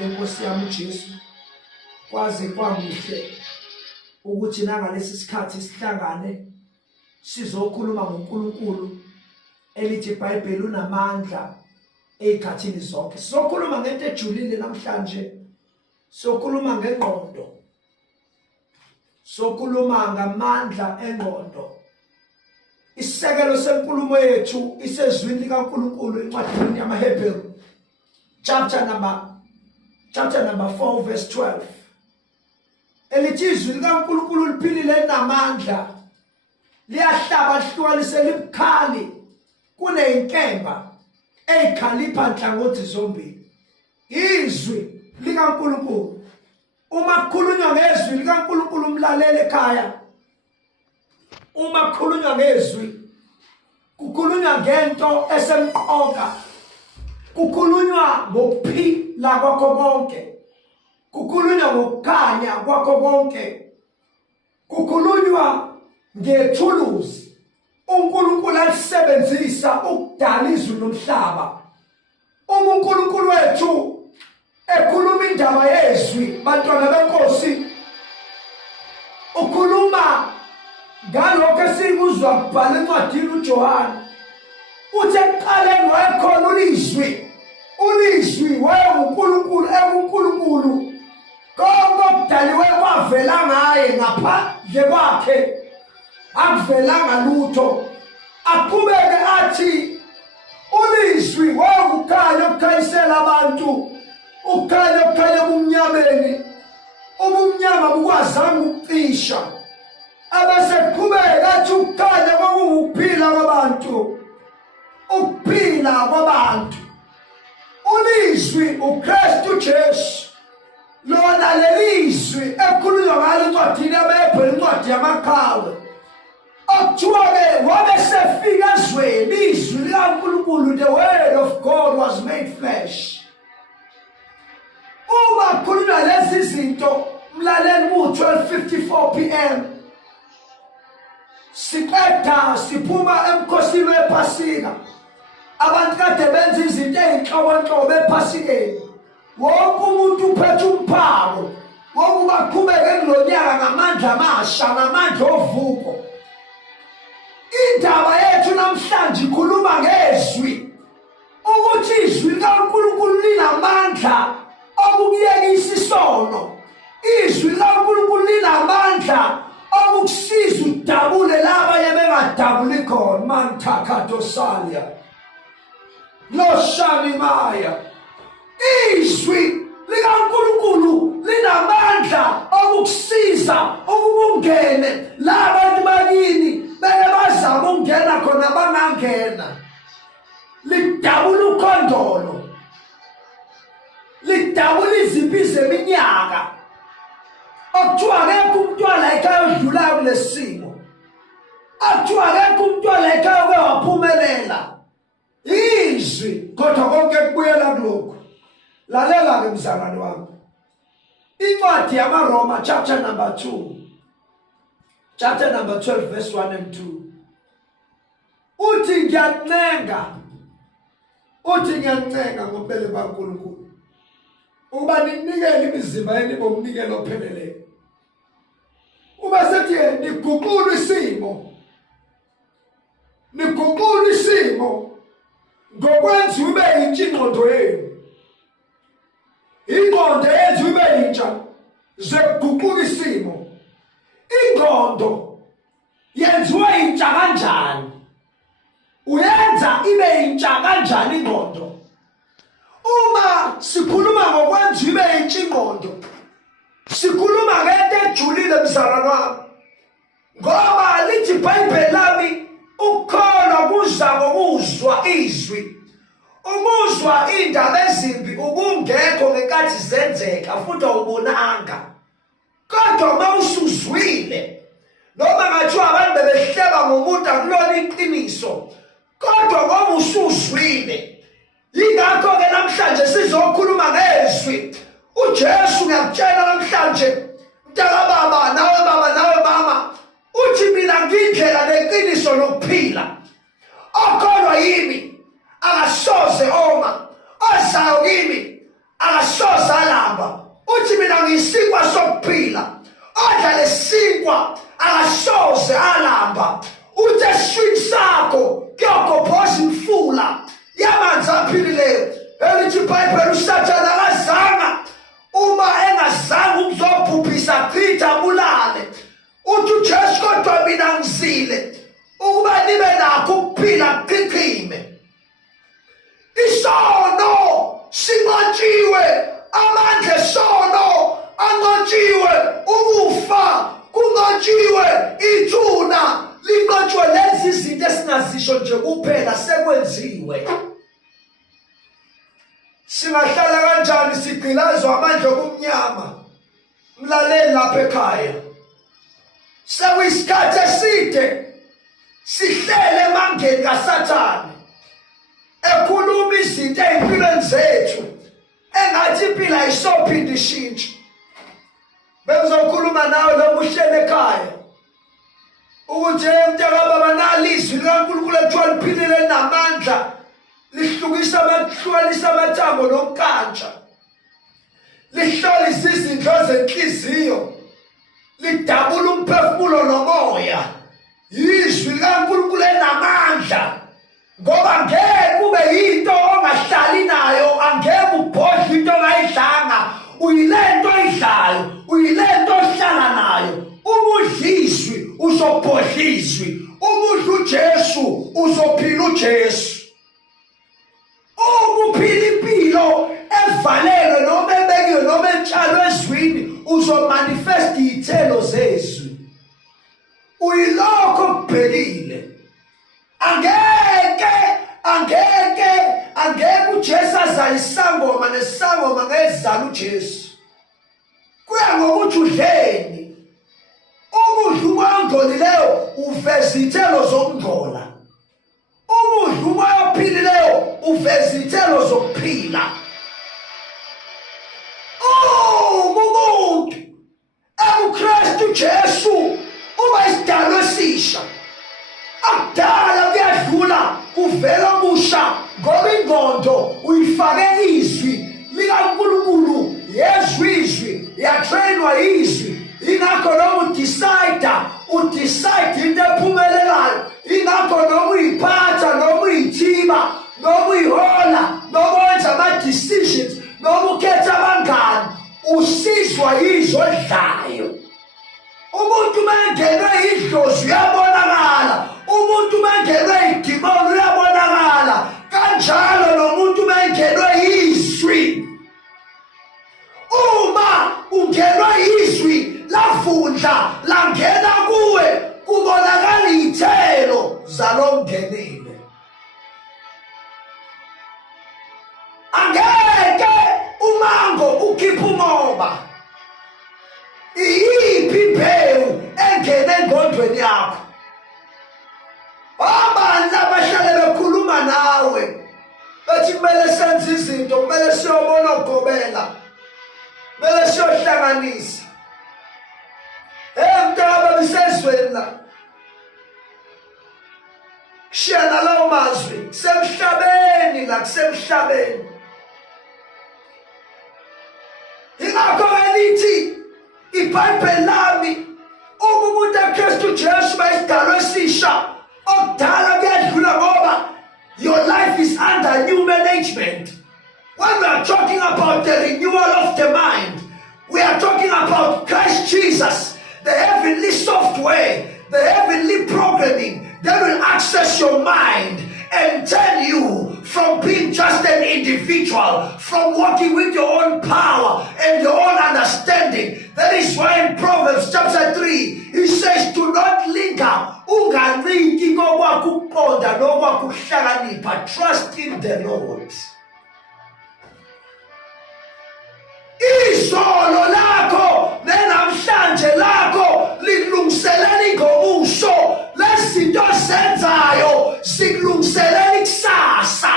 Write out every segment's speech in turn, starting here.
lenkosi yami uJesu kwaze kwamuhle ukuthi nangalesi sikhathi sihlangane sizokhuluma ngoNkulunkulu elithi iBhayibheli unamandla ezikhathini zonke. Sizokhuluma ngento ejulile namhlanje. Sokhuluma ngengqondo. Sokhuluma ngamandla engqondo. Isekelo senkulumo yethu isezwini likaNkulunkulu encwadini yamaHebheru chapter number 4 verse 12. Elithi izwi likaNkulunkulu liphilile namandla, liyahlaba lihlukanise libukhali kuneyinkemba eyikhalipha nhlangothi zombili. Izwi likaNkulunkulu. Uma kukhulunywa ngezwi likaNkulunkulu umlaleli ekhaya, uma kukhulunywa ngezwi kukhulunywa ngento esemqoka, kukhulunywa ngokuphila kwakho konke, kukhulunywa ngokukhanya kwakho konke, kukhulunywa ngethuluzi uNkulunkulu alisebenzisa ukudala izulu nomhlaba. Uma uNkulunkulu wethu ekhuluma indaba yezwi, bantwana benkosi, ukhuluma ngalokho esikuzwa kubhala encwadini uJohane. Uthi ekuqaleni wayekhona ulizwi, ulizwi wayenguNkulunkulu, enguNkulunkulu. Konke okudaliwe kwavela ngaye, ngaphandle kwakhe akuvelanga lutho. Aqhubeke athi ulizwi wayengukhanya okukhanyisela abantu, ukukhanya okukhanya ebumnyameni, ubumnyama bukwazanga ukucisha. Abasekuqhubeka athi ukukhanya kwakungukuphila kwabantu, ukuphila kwabantu. Ulizwi uKristu Jesu, lona lelizwi ekhulunywa ngalo encwadini yamaHebheru, incwadi yamakhawe. Okuthiwa-ke wabe sefika ezweni izwi likaNkulunkulu, the word of God was made flesh. Uma kukhulunywa lezi zinto, mlaleli, ku-12:54 p.m. siqeda siphuma emkhosini wePhasika. Abantu kade benza izinto eyinhlobonhlobo ephasikeni. Wonke umuntu uphethe umphako wokuba qhubeke kulonyaka ngamandla amasha, ngamandla ovuko. Indaba yethu namhlanje ikhuluma ngezwi, ukuthi izwi likaNkulunkulu linamandla okukuyekisa isono. Izwi likaNkulunkulu linamandla okukusiza udabule laba bengadabuli khona. Manthakadosalia Loshanimaya. Izwi likaNkulunkulu linamandla okukusiza ukubungene labantu bakini beke bazama ukungena khona bangangena. Lidabula ukhondolo, lidabula iziphi zeminyaka. Akuthiwa akekho umntwana ekhaya odlulayo kulesimo, akuthiwa akekho umntwana ekhaya oke waphumelela. Izwi kodwa konke kubuyela kulokhu. Lalela-ke mzalwane wami, incwadi yamaRoma chapter number 12 verse 1 and 2. Uthi ngiyancenga ngobele baNkulunkulu uba ninikele imizimba yenu bomnikelo opheleleyo. Uba sethi niguqule isimo ngokwenza ube yintsha ingqondo yenu. Ingqondo yenza ube yintsha zekuguquka isimo. Ingqondo yenziwe yintsha kanjani? Uyenza ibe yintsha kanjani ingqondo? Uma sikhuluma ngokwenza ibe yintsha ingqondo, sikhuluma ngento ejulile mzalwane wami, ngoba lithi iBhayibheli lami ukukholwa kuza ngokuzwa izwi. Umuzwa indaba ezimbi ubungekho ngenkathi zenzeka futhi awubonanga. Kodwa uma usuzwile, noma ngathiwa abantu bebehleba ngomuntu akulona iqiniso, kodwa ngoba usuzwile, yingakho-ke namhlanje sizokhuluma ngezwi. uJesu ngiyakutshela namhlanje, mntakababa, nawe baba, nawe mama, uthi mina ngindlela neqiniso lokuphila. Okholwa yimi akasoze oma, ozayo kimi akasoze uyalamba uthi mina ngiyisinkwa sokuphila odla lesinkwa akasoze alamba uthi eswini sakho kuyogobhoza imfula yamanzi aphilileyo elithi iBhayibheli uSathane akazanga uma engazange ukuzobhubhisa chitha bulale uthi uJesu kodwa mina ngizile ukuba nibe nakho ukuphila kuqhiqhime isono sinqotshiwe amandla esono anqotshiwe ukufa kunqotshiwe ithuna linqotshiwe lezi zinto esingazisho nje kuphela sekwenziwe singahlala kanjani sigqilazwa amandla okumnyama mlaleli lapha ekhaya sekuyisikhathi eside sihlele emangeni kaSathane ekhuluma izinto ezimpilweni zethu engathi impilo ayisophinda ishintshe bengizokhuluma nawe lo uhlele ekhaya ukuthi mntakababa nalizwi likaNkulunkulu ekuthiwa liphilile namandla lihlukisa amathambo nomkantsha lihlola izizindlo zenhliziyo lidabula umphefumulo nomoya yizwi likaNkulunkulu enamandla ngoba ngeke kube yinto ongahlali nayo angeke ubhodle into ongayidlanga uyilento oyidlayo uyilento ohlala nayo umudla izwi uzobhodla izwi umudla uJesu uzophila uJesu ukuphila impilo evalelwe noma ebekiwe noma entshalwe ezwini uzomanifest izithelo zezwi uyilokho kubhekile angeke uJesu azale isangoma nesangoma ngezala uJesu kuya ngokuthi udleni umudla umoya ongcolileyo uveza izithelo zokungcola umudla umoya ophilileyo uveza izithelo zokuphila umuntu uKristu Jesu uba isidalwa esisha akudala kuyadlula uvela omusha ngoba ingqondo uyifake izwi likaNkulunkulu yezwi izwi yatrainwa izwi ingakho noma udecide into ephumelelayo ingakho noma uyiphatha noma uyithiba noma uyihola noma wenza ama-decisions noma ukhetha abangani usizwa yizwi odlayo umuntu mangenwe idlozi uyabonakala umuntu mangenwe idimoni uyabonakala kanjalo nomuntu mangenwe izwi uma ungenwe izwi lafundla langena kuwe kubonakala izithelo zalongenile angeke umango ukhipha umoba iyiphi imbewu engene engqondweni yakho abanye abahlale bekhuluma nawe bethi kumele senze izinto kumele siyobona ogobela kumele siyohlanganisa mntaba bisezweni la kushiya nalawo mazwi kusemhlabeni la kusemhlabeni ingakho elithi iBhayibheli lami umuntu eKristu Jesu bayisidalwa esisha okudala kuyadlula ngoba your life is under new management. When we are talking about the renewal of the mind, we are talking about Christ Jesus, the heavenly software, the heavenly programming that will access your mind and turn you from being just an individual, from walking with your own power and your own understanding. That is why in Proverbs chapter 3, he says, do not linger. Trust in the Lord. Izolo lakho nenamhlanje lakho likulungiselela ngobuso lezinto senzayo sikulungiselela ikusasa.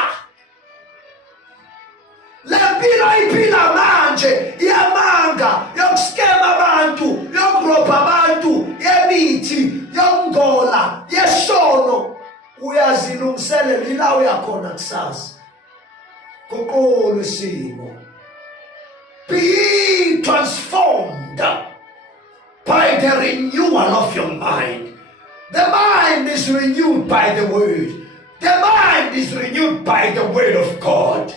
Lempilo iphila manje iyamanga yokuskema abantu yokurobha abantu yemithi yokungola yesono uyazilungiselela ila uyakhona kusasa. Kokolo isimo. Be transformed by the renewal of your mind. The mind is renewed by the word. The mind is renewed by the word of God.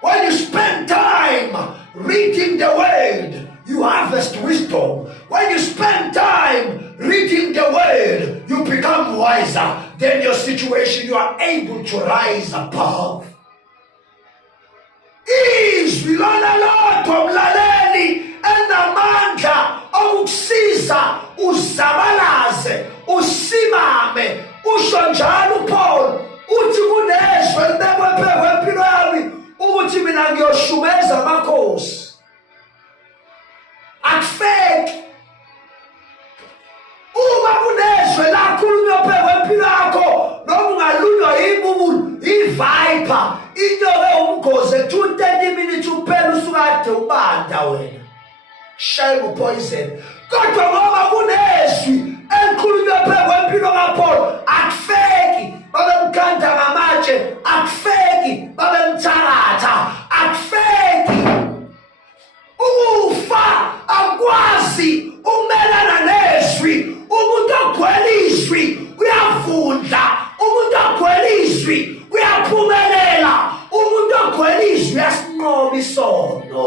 When you spend time reading the word, you harvest wisdom. When you spend time reading the word, you become wiser. Then your situation, you are able to rise above. Izwi lomlaleli enamandla okusiza uzabalaze usimame usho njalo uPaul uthi kunezwe libekwe phezu kwempilo yami ukuthi mina ngiyoshumeza amakhosi. Akufeki uma kunezwe lakhulunywa phezu kwempilo yakho noma ungalunywa yibubu iviper inyoka umgoze 2-30 minutes uphela usukade ubanda wena shaye upoison. Kodwa ngoba kunezwi elikhulunywa phezu kwempilo kaPaul akufeki babemkhanda ngamatshe, akufeki babemtharatha, akufeki ukufa akwazi umelana nezwi. Umuntu ogcwele izwi uyavunda, umuntu ogcwele izwi uyaphumelela, umuntu ogcwele izwi uyasinqoba isono.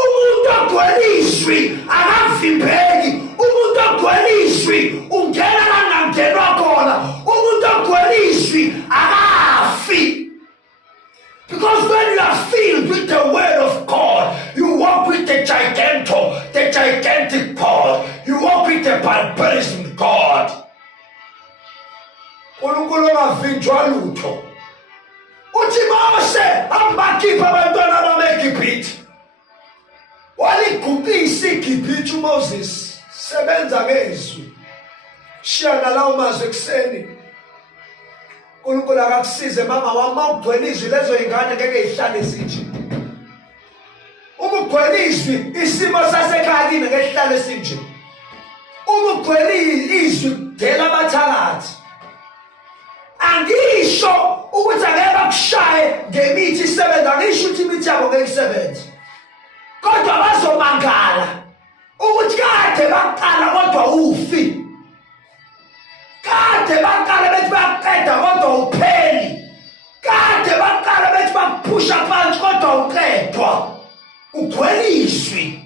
Umuntu ogcwele izwi akavimbeki, umuntu ogcwele izwi ungena langangenwa khona, umuntu ogcwele izwi akafi. Because when you are filled with the word of God, you walk with the gigantic God. You walk with the barbarism God. Unkulunkulu ongavinjwa lutho. Uthi Mose ambakhipha abantwana bamaGibhithe. Waligubhisa iGibhithe uMoses. Sebenza ngezwi. Shiyana lawo mazwi ekuseni. uNkulunkulu akakusize mama wami ukugcwele izwi lezo ingane ngeke ihlale sinje. Uma ugcwele izwi isimo sasekhaya kini ngeke ihlale sinje. Uma ugcwele izwi dela abathakathi. Angisho ukuthi angeke bakushaye ngemithi isebenza, angisho ukuthi imithi yabo ngeke isebenze. Kodwa bazomangala ukuthi kade baqala kodwa ufi. Kade baqala bethi baqeda kodwa upheli. Kade baqala bethi baphusha phansi kodwa uqedwa. Ugcwele izwi.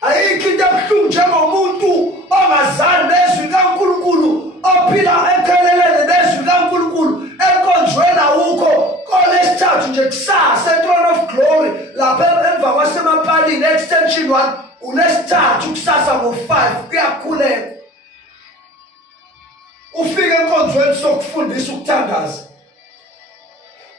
Ayikho into ebuhlungu njengomuntu ongazani nezwi kaNkulunkulu, ophila ekhelelene nezwi kaNkulunkulu, enkonzweni awukho. Kolesithathu nje kusasa eThrone of Glory lapha emva kwasemapalini extension 1 unesithathu kusasa ngo5 kuyakhuleka. Ufike enkonzweni sokufundisa ukuthandaza.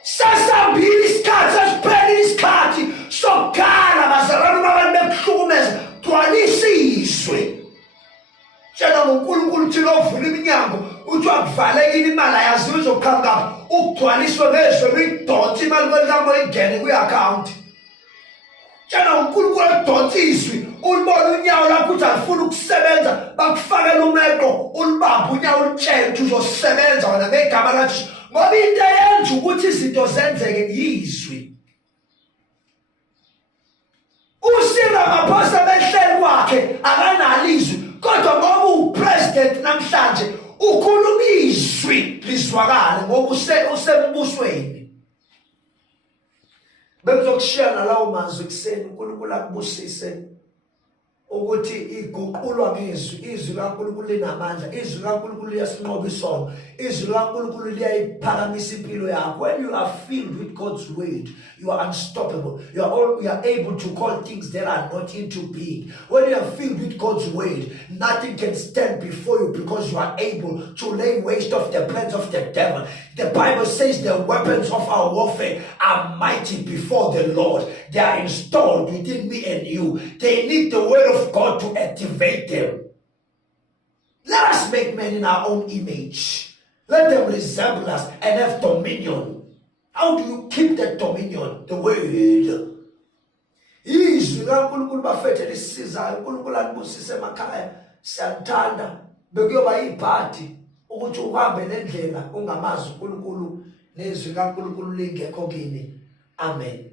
Sasambili isikhathi sasiphelile isikhathi sokukhala bazalwane babantu bekuhlukumeza gcwalisa izwi. Tshela ngoNkulunkulu uthi lovula iminyango uthi akuvalekile imali ayaziwe uzokhanga ukugcwaliswa nezwe uyidonsa imali kwelamo ingene kwi-account. Tshela ngoNkulunkulu udonsa izwi ulibona unyawo lakho uthi alifuna ukusebenza bakufakela umeqo ulibamba unyawo ulitshela ukuthi uzosebenza wena ngegama laJesu. Ngoba into eyenza ukuthi izinto zenzeke yizwi. uCyril Ramaphosa behleli kwakhe akanalo izwi, kodwa ngoba upresident namhlanje ukhuluma izwi lizwakala ngoba usembusweni. Bengizokushiyana lawo mazwi kuseni. uNkulunkulu akubusise ukuthi iguqulwa ngezwi. Izwi kaNkulunkulu linamandla, izwi kaNkulunkulu liyasinqoba isono, izwi kaNkulunkulu liyayiphakamisa impilo yakho. When you are filled with God's word, you are unstoppable. You are able to call things that are not into being. When you are filled with God's word, nothing can stand before you because you are able to lay waste of the plans of the devil. The Bible says the weapons of our warfare are mighty before the Lord. They are installed within me and you. They need the word of God to activate them. Let us make men in our own image. Let them resemble us and have dominion. How do you keep that dominion? The word. Izwi kaNkulunkulu bafethu lisizayo. uNkulunkulu anibusise emakhaya. Siyathanda bekuyoba ibhadi ukuthi uhambe nendlela ungamazi uNkulunkulu nezwi kaNkulunkulu lingekho kini. Amen.